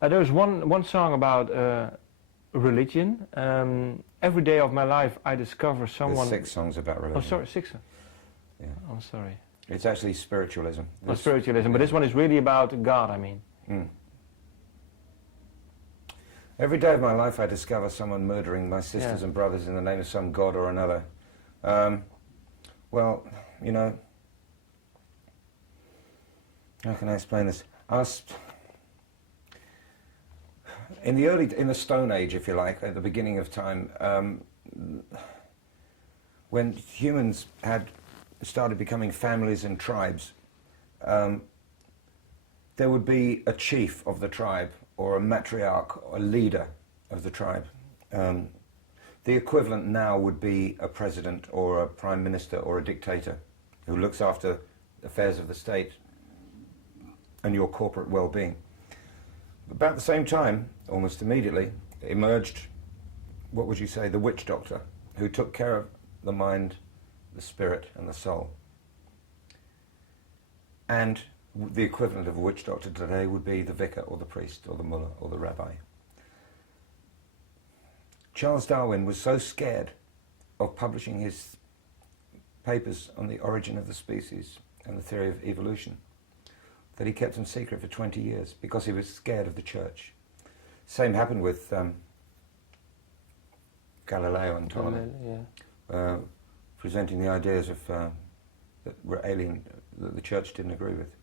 There's one song about religion. Every day of my life I discover someone... There's 6 songs about religion. Oh, sorry, 6? Yeah. I'm sorry. It's actually spiritualism. Oh, spiritualism, but this one is really about God, I mean. Mm. Every day of my life I discover someone murdering my sisters and brothers in the name of some god or another. Well, you know, how can I explain this? In the Stone Age, if you like, at the beginning of time, when humans had started becoming families and tribes, there would be a chief of the tribe, or a matriarch, or a leader of the tribe. The equivalent now would be a president or a prime minister or a dictator who looks after affairs of the state and your corporate well-being. About the same time, almost immediately, emerged, what would you say, the witch doctor, who took care of the mind, the spirit and the soul. And the equivalent of a witch doctor today would be the vicar or the priest or the mullah or the rabbi. Charles Darwin was so scared of publishing his papers on the origin of the species and the theory of evolution that he kept them secret for 20 years because he was scared of the church. Same happened with Galileo and Ptolemy, presenting the ideas of that were alien, that the church didn't agree with.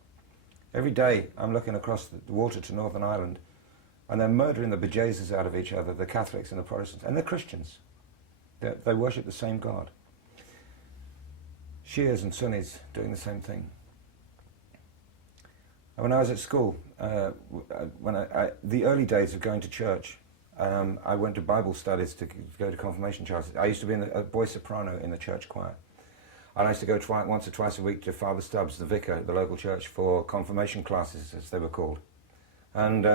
Every day I'm looking across the water to Northern Ireland and they're murdering the bejesus out of each other, the Catholics and the Protestants, and the Christians. They worship the same God. Shias and Sunnis doing the same thing. And when I was at school, the early days of going to church, I went to Bible studies to go to confirmation classes. I used to be a boy soprano in the church choir. And I used to go once or twice a week to Father Stubbs, the vicar at the local church, for confirmation classes, as they were called. And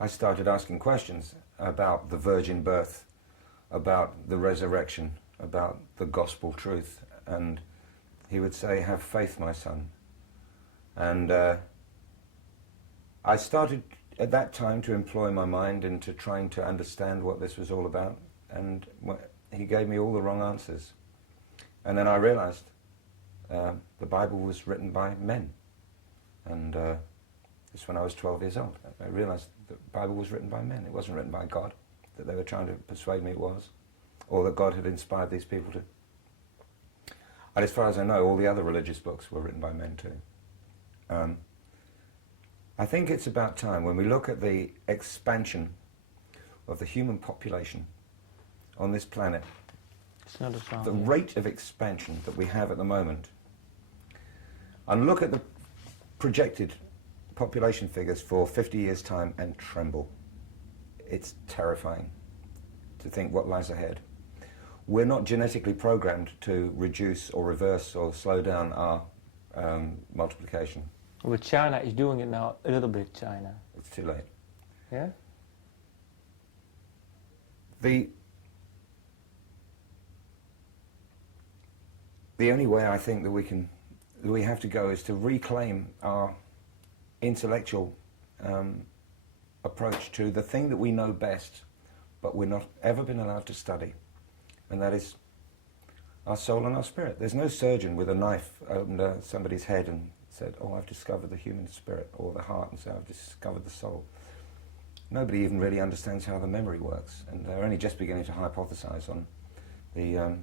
I started asking questions about the virgin birth, about the resurrection, about the gospel truth. And he would say, "Have faith, my son." And I started at that time to employ my mind into trying to understand what this was all about. And he gave me all the wrong answers. And then I realized the Bible was written by men. And it's when I was 12 years old. I realized the Bible was written by men. It wasn't written by God, that they were trying to persuade me it was, or that God had inspired these people to. And as far as I know, all the other religious books were written by men too. I think it's about time, when we look at the expansion of the human population on this planet, the rate of expansion that we have at the moment, and look at the projected population figures for 50 years' time and tremble. It's terrifying to think what lies ahead. We're not genetically programmed to reduce or reverse or slow down our multiplication. Well, China is doing it now, a little bit, China. It's too late. Yeah? The only way I think that we have to go is to reclaim our intellectual approach to the thing that we know best, but we're not ever been allowed to study, and that is our soul and our spirit. There's no surgeon with a knife opened somebody's head and said, "Oh, I've discovered the human spirit," or the heart, and said, "I've discovered the soul." Nobody even really understands how the memory works, and they're only just beginning to hypothesize on the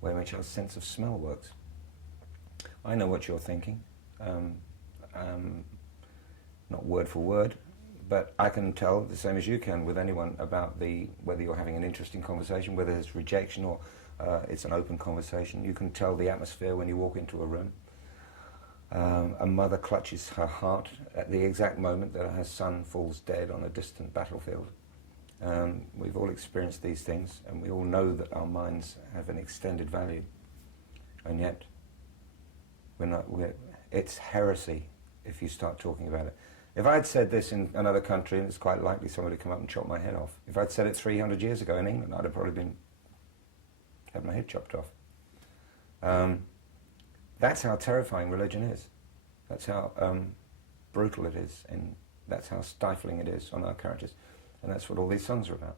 way in which our sense of smell works. I know what you're thinking, not word for word, but I can tell, the same as you can with anyone, about whether you're having an interesting conversation, whether there's rejection or it's an open conversation. You can tell the atmosphere when you walk into a room. A mother clutches her heart at the exact moment that her son falls dead on a distant battlefield. We've all experienced these things, and we all know that our minds have an extended value. And yet, it's heresy if you start talking about it. If I'd said this in another country, and it's quite likely somebody would come up and chop my head off. If I'd said it 300 years ago in England, I'd have probably had my head chopped off. That's how terrifying religion is. That's how brutal it is, and that's how stifling it is on our characters. And that's what all these songs are about.